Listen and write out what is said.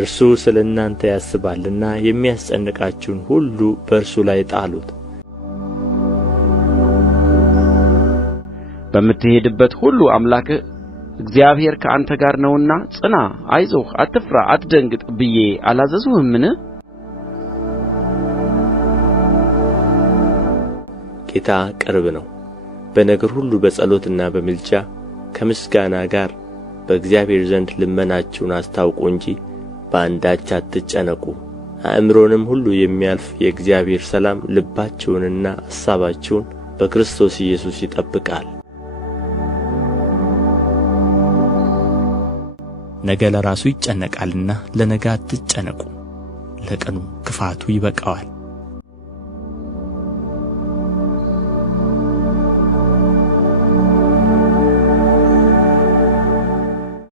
እርሱ ስለ እናንተ ያስባልና የሚያስጨንቃችሁን ሁሉ በእርሱ ላይ ጣሉት። በምትሄድበት ሁሉ አምላክህ እግዚአብሔር ከአንተ ጋር ነውና ጽና፣ አይዞህ፣ አትፍራ፣ አትደንግጥ ብዬ አላዘዝሁህምን? ጌታ ቅርብ ነው። በነገር ሁሉ በጸሎትና በምልጃ ከምስጋና ጋር በእግዚአብሔር ዘንድ ልመናችሁን አስታውቁ እንጂ በአንዳች አትጨነቁ። አእምሮንም ሁሉ የሚያልፍ የእግዚአብሔር ሰላም ልባችሁንና አሳባችሁን በክርስቶስ ኢየሱስ ይጠብቃል። ነገ ለራሱ ይጨነቃልና ለነገ አትጨነቁ፣ ለቀኑ ክፋቱ ይበቃዋል።